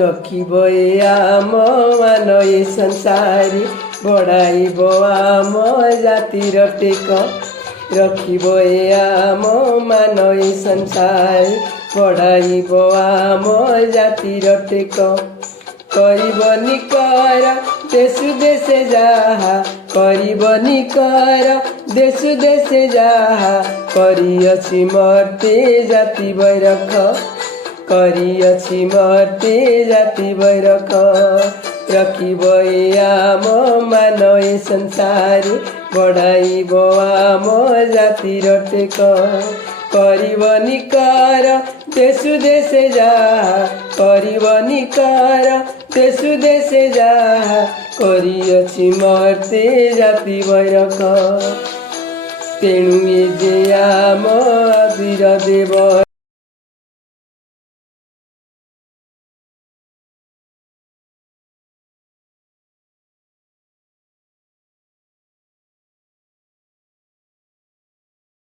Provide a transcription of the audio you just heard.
रखिब ए आम मान ए संसारी बढ़ाइब आम जातिर टेक रखिब ए आम मान ए संसारी बढ़ाइब आम जातिर टेक करिब निकर देशु देशे जाहा करिब निकर देशु देशे जाहा करिअछि मर्ते जाति बैरख करिअछि मर्ते जाति बैरख रखिब ए आम मान ए संसारी बढ़ाइब आम जातिर टेक करिब निकर देशु देशे जाहा करिब निकर देशु देशे जाहा करिअछि मर्ते जाति बैरख तेणु ए जे आम आदिर देव।